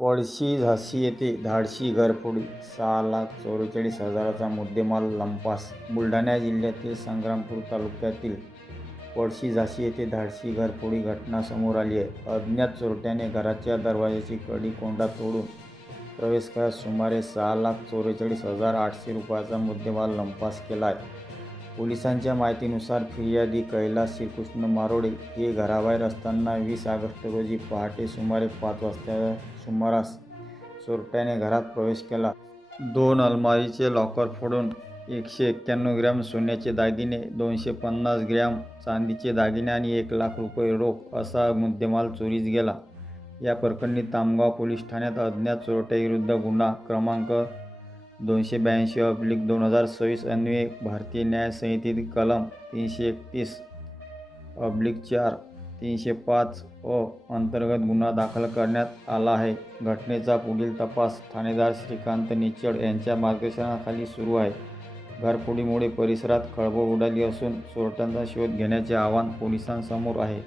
पळशी झाशी येथे धाडशी घरफोडी 6,44,000चा मुद्देमाल लंपास. बुलढाणा जिल्ह्यातील संग्रामपूर तालुक्यातील पळशी झाशी येथे धाडशी घरफोडी घटना समोर आली आहे. अज्ञात चोरट्याने घराच्या दरवाजाची कडी कोंडा तोडून प्रवेश करत सुमारे 6,44,800 रुपयाचा मुद्देमाल लंपास केला आहे. पोलिसांच्या माहितीनुसार फिर्यादी कैलास श्रीकृष्ण मारोडे हे घराबाहेर असताना 20 ऑगस्ट रोजी पहाटे सुमारे 5 वाजता सुमारास चोरट्याने घरात प्रवेश केला. 2 अलमारीचे लॉकर फोडून 191 ग्रॅम सोन्याचे दागिने, 250 ग्रॅम चांदीचे दागिने आणि 1 लाख रुपये रोख असा मुद्देमाल चोरीस गेला. या प्रकरणी तामगाव पोलीस ठाण्यात अज्ञात चोरट्याविरुद्ध गुन्हा क्रमांक 282/2026 अन्वये भारतीय न्याय संहितेतील कलम 331/4, 305 अंतर्गत गुन्हा दाखल करण्यात आला आहे. घटनेचा पुढील तपास ठाणेदार श्रीकांत निचड यांच्या मार्गदर्शनाखाली सुरू आहे. घरफोडीमुळे परिसरात खळबळ उडाली असून चोरट्यांचा शोध घेण्याचे आव्हान पोलिसांसमोर आहे.